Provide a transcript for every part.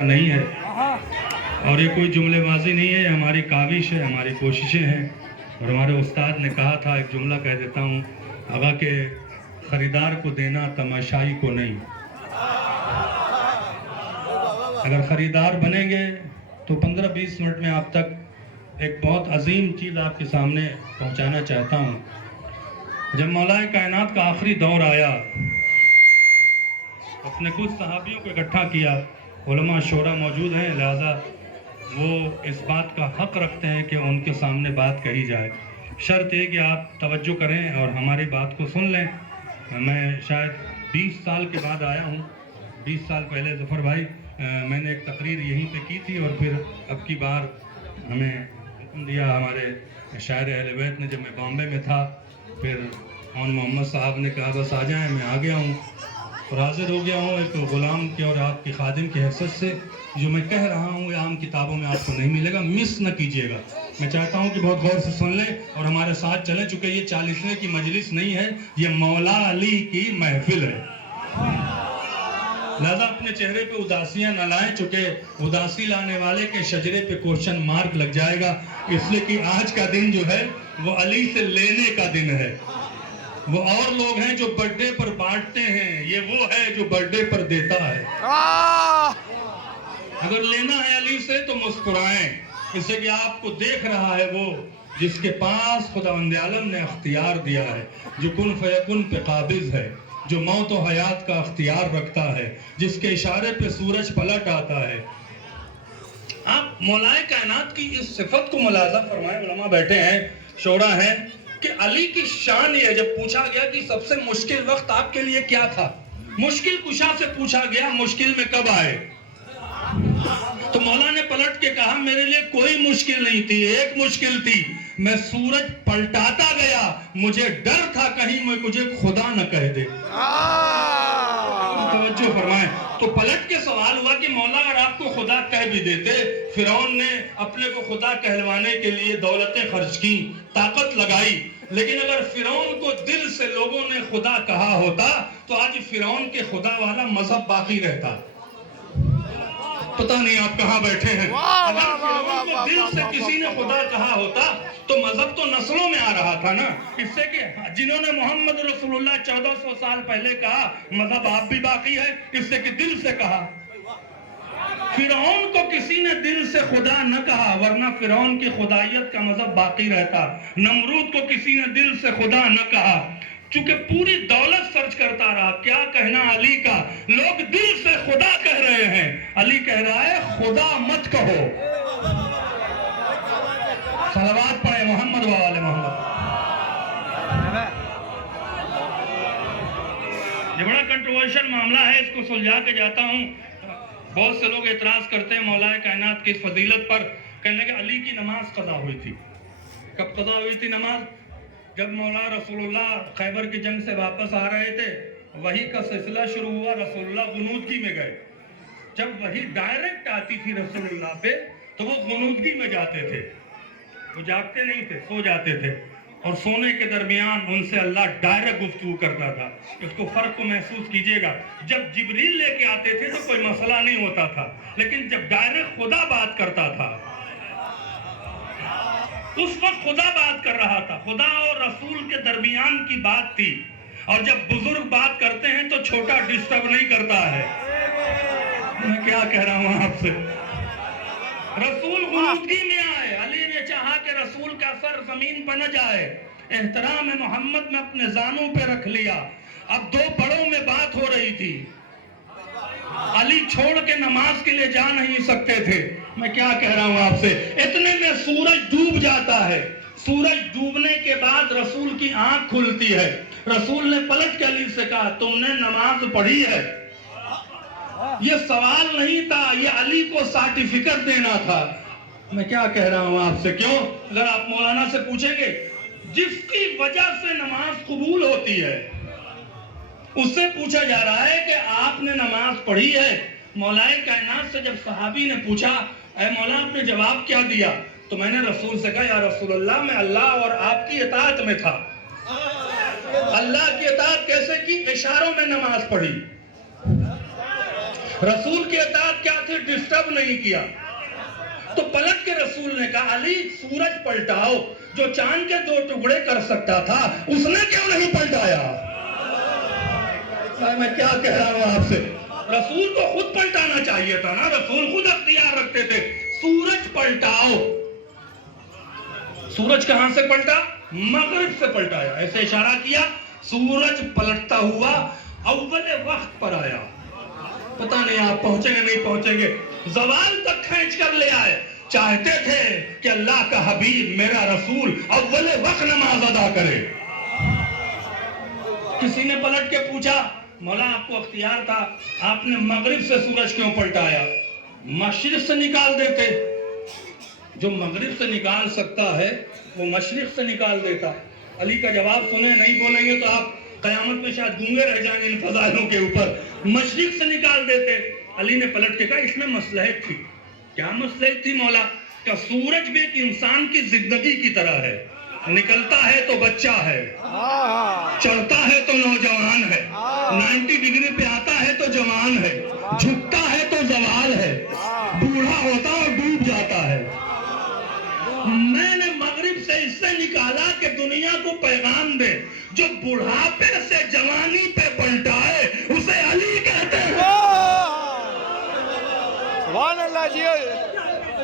نہیں ہے اور یہ کوئی جملے بازی نہیں ہے، ہماری کاوش ہے، ہماری کوششیں ہیں۔ اور ہمارے استاد نے کہا تھا، ایک جملہ کہہ دیتا ہوں آگا کہ خریدار کو دینا تماشائی کو نہیں۔ اگر خریدار بنیں گے تو 15-20 منٹ میں آپ تک ایک بہت عظیم چیز آپ کے سامنے پہنچانا چاہتا ہوں۔ جب مولا کائنات کا آخری دور آیا، اپنے کچھ صحابیوں کو اکٹھا کیا، علماء شورا موجود ہیں، لہذا وہ اس بات کا حق رکھتے ہیں کہ ان کے سامنے بات کہی جائے۔ شرط ہے کہ آپ توجہ کریں اور ہماری بات کو سن لیں۔ میں شاید 20 سال کے بعد آیا ہوں۔ 20 سال پہلے ظفر بھائی میں نے ایک تقریر یہیں پہ کی تھی، اور پھر اب کی بار ہمیں حکم دیا ہمارے شاعر اہل بیت نے، جب میں بامبے میں تھا، پھر خان محمد صاحب نے کہا بس آ جائیں، میں آ گیا ہوں اور حاضر ہو گیا ہوں ایک غلام کے اور آپ کی خادم کی حیثیت سے۔ جو میں کہہ رہا ہوں یہ عام کتابوں میں آپ کو نہیں ملے گا، مس نہ کیجیے گا۔ میں چاہتا ہوں کہ بہت غور سے سن لیں اور ہمارے ساتھ چلیں، چونکہ یہ 40ویں کی مجلس نہیں ہے، یہ مولا علی کی محفل ہے۔ لہذا اپنے چہرے پہ اداسیاں نہ لائیں، چونکہ اداسی لانے والے کے شجرے پہ کوشچن مارک لگ جائے گا، اس لیے کہ آج کا دن جو ہے وہ علی سے لینے کا دن ہے۔ وہ اور لوگ ہیں جو برتھ ڈے پر بانٹتے ہیں، یہ وہ ہے جو برتھ ڈے پر دیتا ہے۔ اگر لینا ہے علی سے تو مسکرائیں، اس سے کہ آپ کو دیکھ رہا ہے وہ جس کے پاس خداوند عالم نے اختیار دیا ہے، جو کن فیکن پہ قابض ہے، جو موت و حیات کا اختیار رکھتا ہے، جس کے اشارے پہ سورج پلٹ آتا ہے۔ آپ مولا کائنات کی اس صفت کو ملاحظہ فرمائیں، علماء بیٹھے ہیں، شورا ہیں، کہ علی کی شان یہ ہے۔ جب پوچھا گیا کہ سب سے مشکل وقت آپ کے لیے کیا تھا، مشکل کشا سے پوچھا گیا مشکل میں کب آئے، تو مولا نے پلٹ کے کہا میرے لیے کوئی مشکل نہیں تھی، ایک مشکل تھی، میں سورج پلٹاتا گیا، مجھے ڈر تھا کہیں مجھے خدا نہ کہہ دے۔ توجہ فرمائیں، تو پلٹ کے سوال ہوا کہ مولا اگر آپ کو خدا کہہ بھی دیتے، فرعون نے اپنے کو خدا کہلوانے کے لیے دولتیں خرچ کی، طاقت لگائی، لیکن اگر فرعون کو دل سے لوگوں نے خدا کہا ہوتا تو آج فرعون کے خدا والا مذہب باقی رہتا۔ پتہ نہیں آپ کہاں بیٹھے ہیں۔ اگر فرعون کو دل سے کسی نے خدا کہا ہوتا تو مذہب تو نسلوں میں آ رہا تھا نا، اس سے کہ جنہوں نے محمد رسول اللہ 1400 سال پہلے کہا مذہب آپ بھی باقی ہے، اس سے کہ دل سے کہا۔ فرعون کو کسی نے دل سے خدا نہ کہا، ورنہ فرعون کی خدائیت کا مذہب باقی رہتا۔ نمرود کو کسی نے دل سے خدا نہ کہا، چونکہ پوری دولت سرچ کرتا رہا کیا کہنا علی کا، لوگ دل سے خدا کہہ رہے ہیں، علی کہہ رہا ہے خدا مت کہو۔ صلوات پڑھیں محمد و آل محمد۔ یہ بڑا کنٹروورشل معاملہ ہے، اس کو سلجھا کے جاتا ہوں۔ بہت سے لوگ اعتراض کرتے ہیں مولا کائنات کی فضیلت پر، کہنے لگے علی کی نماز قضا ہوئی تھی۔ کب قضا ہوئی تھی نماز؟ جب مولا رسول اللہ خیبر کی جنگ سے واپس آ رہے تھے، وحی کا سلسلہ شروع ہوا، رسول اللہ غنودگی میں گئے۔ جب وحی ڈائریکٹ آتی تھی رسول اللہ پہ تو وہ غنودگی میں جاتے تھے، وہ جاگتے نہیں تھے، سو جاتے تھے، اور سونے کے درمیان ان سے اللہ ڈائریکٹ گفتگو کرتا تھا۔ اس کو فرق کو محسوس کیجئے گا، جب جبریل لے کے آتے تھے تو کوئی مسئلہ نہیں ہوتا تھا، لیکن جب ڈائریکٹ خدا بات کرتا تھا، اس وقت خدا بات کر رہا تھا، خدا اور رسول کے درمیان کی بات تھی۔ اور جب بزرگ بات کرتے ہیں تو چھوٹا ڈسٹرب نہیں کرتا ہے۔ میں کیا کہہ رہا ہوں آپ سے، رسول غنودگی میں آئے، علی نے چاہا کہ رسول کا سر زمین پر نہ جائے، احترام محمد میں اپنے زانوں پہ رکھ لیا۔ اب دو بڑوں میں بات ہو رہی تھی، علی چھوڑ کے نماز کے لیے جا نہیں سکتے تھے۔ میں کیا کہہ رہا ہوں آپ سے، اتنے میں سورج ڈوب جاتا ہے۔ سورج ڈوبنے کے بعد رسول کی آنکھ کھلتی ہے، رسول نے پلٹ کے علی سے کہا تم نے نماز پڑھی ہے؟ یہ سوال نہیں تھا، یہ علی کو سرٹیفکیٹ دینا تھا۔ میں کیا کہہ رہا ہوں آپ سے، کیوں؟ اگر آپ مولانا سے پوچھیں گے جس کی وجہ سے نماز قبول ہوتی ہے، اس سے پوچھا جا رہا ہے کہ آپ نے نماز پڑھی ہے۔ مولا کائنات سے جب صحابی نے پوچھا اے مولا آپ نے جواب کیا دیا، تو میں نے رسول سے کہا یا رسول اللہ میں اللہ اور آپ کی اطاعت میں تھا۔ اللہ کی اطاعت کیسے کی؟ اشاروں میں نماز پڑھی۔ رسول کی اطاعت کیا تھی؟ ڈسٹرب نہیں کیا. تو پلٹ کے رسول نے کہا علی سورج پلٹاؤ. جو چاند کے 2 ٹکڑے کر سکتا تھا اس نے کیوں نہیں پلٹایا؟ میں کیا کہہ رہا ہوں آپ سے؟ رسول کو خود پلٹانا چاہیے تھا نا. رسول خود اختیار رکھتے تھے. سورج پلٹاؤ. سورج کہاں سے پلٹا؟ مغرب سے پلٹایا. ایسے اشارہ کیا. سورج پلٹتا ہوا اول وقت پر آیا. پتہ نہیں آپ پہنچیں گے نہیں پہنچیں گے. زوال تک کھینچ کر لے آئے. چاہتے تھے کہ اللہ کا حبیب میرا رسول اول وقت نماز ادا کرے. کسی نے پلٹ کے پوچھا مولا آپ کو اختیار تھا, آپ نے مغرب سے سورج کیوں پلٹایا؟ مشرق سے نکال دیتے. جو مغرب سے نکال سکتا ہے وہ مشرق سے نکال دیتا. علی کا جواب سنیں, نہیں بولیں گے تو آپ قیامت میں شاید گونگے رہ جائیں گے ان فضائلوں کے اوپر. مشرق سے نکال دیتے. علی نے پلٹ کے کہا اس میں مصلحت تھی. کیا مصلحت تھی مولا؟ کہ سورج بھی ایک انسان کی زندگی کی طرح ہے. نکلتا ہے تو بچہ ہے, چڑھتا ہے تو نوجوان ہے, 90 ڈگری پہ آتا ہے تو جوان ہے, جھکتا ہے تو زوال ہے, بوڑھا ہوتا اور ڈوب جاتا ہے. میں نے مغرب سے اس سے نکالا کہ دنیا کو پیغام دے جو بڑھاپے سے جوانی پہ پلٹائے اسے علی کہتے ہیں. سبحان اللہ جی.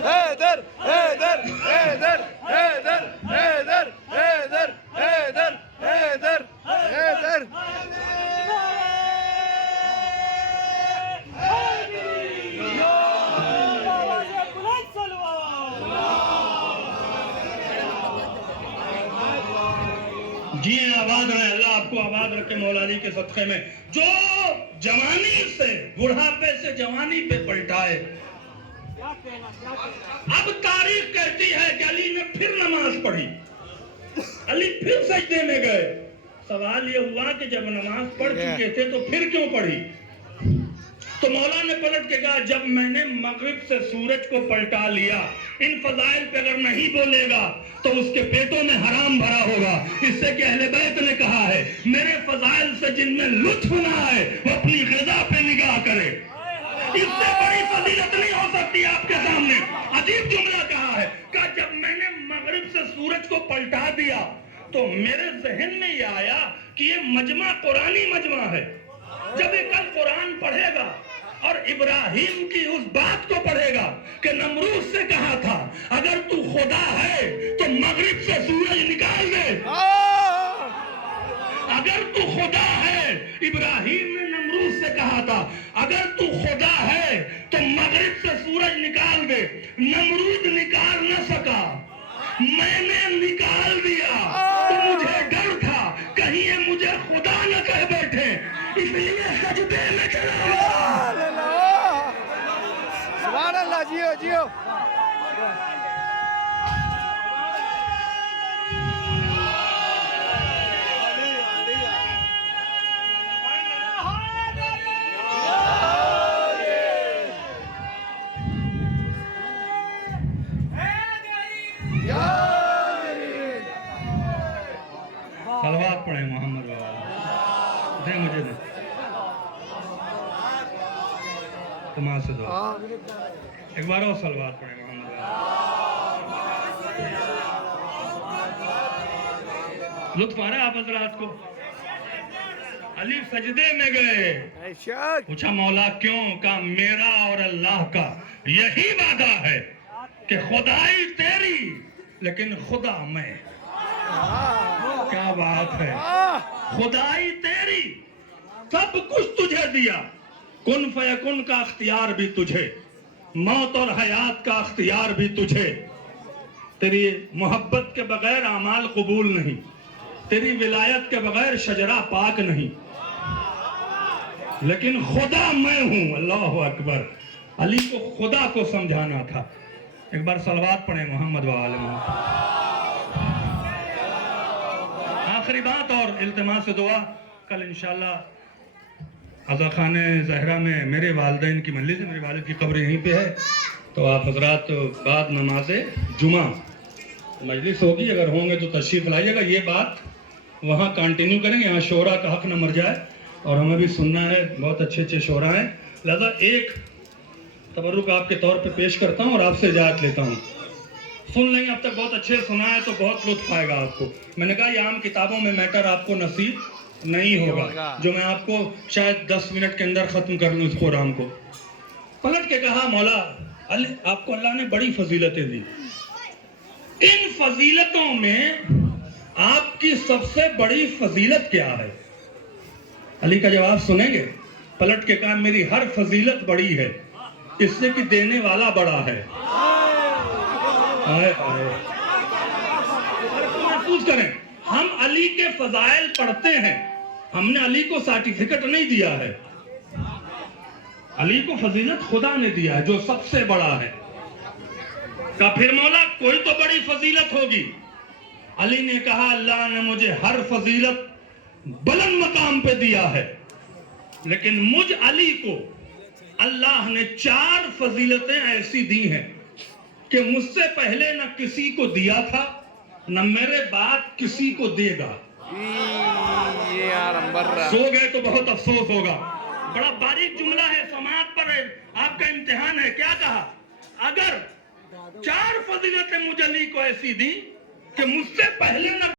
حیدر حیدر حیدر حیدر حیدر حیدر حیدر حیدر حیدر. جی آباد رہے, اللہ آپ کو آباد رکھے مولا علی کے صدقے میں. جو جوانی سے بڑھاپے سے جوانی پہ پلٹائے. اب تاریخ کہتی ہے کہ علی نے پھر نماز پڑھی, علی پھر سجدے میں گئے. سوال یہ ہوا کہ جب نماز پڑھ چکے تھے تو پھر کیوں پڑھی؟ تو مولا نے پلٹ کے کہا جب میں نے مغرب سے سورج کو پلٹا لیا, ان فضائل پہ اگر نہیں بولے گا تو اس کے پیٹوں میں حرام بھرا ہوگا. اس سے کہ اہل بیت نے کہا ہے میرے فضائل سے جن میں لطف نہ آئے وہ اپنی غذا پہ نگاہ کرے. اس سے بڑی فضیلت نہیں ہو سکتی آپ کے سامنے. عجیب جملہ کہا ہے کہ جب میں نے مغرب سے سورج کو پلٹا دیا تو میرے ذہن میں یہ آیا کہ یہ مجمع قرآنی مجمع ہے. جب یہ کل قرآن پڑھے گا اور ابراہیم کی اس بات کو پڑھے گا کہ نمرود سے کہا تھا اگر تو خدا ہے تو مغرب سے سورج نکال دے. اگر تو خدا ہے, ابراہیم نے نمرود سے کہا تھا اگر تو خدا ہے تو مغرب سے سورج نکال دے. نمرود نکال نہ سکا, میں نے نکال دیا. تو مجھے ڈر تھا کہیں یہ مجھے خدا نہ کہہ بیٹھے, اس لیے سجدے میں چلا گیا. سبحان اللہ جیو جیو. صلوات پڑھیں محمد والا. دے مجھے دے تمہاں سے دو. ایک بار اور صلوات پڑھیں محمد والا. لطف آ رہا ہے آپ حضرات کو؟ علی سجدے میں گئے, پوچھا مولا کیوں؟ کہا میرا اور اللہ کا یہی وعدہ ہے کہ خدائی تیری لیکن خدا میں. کیا بات ہے, خدائی تیری, سب کچھ تجھے دیا. کن فیکن کا اختیار بھی تجھے, موت اور حیات کا اختیار بھی تجھے. تیری محبت کے بغیر اعمال قبول نہیں, تیری ولایت کے بغیر شجرہ پاک نہیں, لیکن خدا میں ہوں. اللہ اکبر. علی کو خدا کو سمجھانا تھا. ایک بار صلوات پڑھیں محمد وآل محمد. آخری بات اور التماس دعا, کل انشاءاللہ عزا خانہ زہرہ میں میرے والدین کی مجلس ہے, میرے والد کی قبر یہیں پہ ہے, تو آپ حضرات بعد نماز جمعہ مجلس ہوگی, اگر ہوں گے تو تشریف لائیے گا. یہ بات وہاں کنٹینیو کریں گے, یہاں شعرا کا حق نہ مر جائے, اور ہمیں بھی سننا ہے. بہت اچھے اچھے شعرا ہیں, لہذا ایک تبرک آپ کے طور پہ پیش کرتا ہوں اور آپ سے اجازت لیتا ہوں. سن لیں، اب تک بہت اچھے سنا ہے تو بہت لطف آئے گا آپ کو. میں نے کہا یہ عام کتابوں میں میٹر آپ کو نصیب نہیں ہوگا جو میں آپ کو شاید 10 منٹ کے اندر ختم کر لوں اس پروگرام کو. پلٹ کے کہا مولا آپ کو اللہ نے بڑی فضیلتیں دی، ان فضیلتوں میں آپ کی سب سے بڑی فضیلت کیا ہے؟ علی کا جواب سنیں گے. پلٹ کے کہا میری ہر فضیلت بڑی ہے اس سے کہ دینے والا بڑا ہے. محسوس کریں، ہم علی کے فضائل پڑھتے ہیں، ہم نے علی کو سرٹیفکیٹ نہیں دیا ہے، علی کو فضیلت خدا نے دیا ہے جو سب سے بڑا ہے. کہا پھر مولا کوئی تو بڑی فضیلت ہوگی. علی نے کہا اللہ نے مجھے ہر فضیلت بلند مقام پہ دیا ہے، لیکن مجھ علی کو اللہ نے 4 فضیلتیں ایسی دی ہیں کہ مجھ سے پہلے نہ کسی کو دیا تھا نہ میرے بعد کسی کو دے گا. سو گئے تو بہت افسوس ہوگا. بڑا باریک جملہ ہے، سماعت پر آپ کا امتحان ہے. کیا کہا؟ اگر 4 فضیلتیں مجھ علی کو ایسی دی کہ مجھ سے پہلے نہ